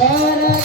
Para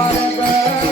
Maribel.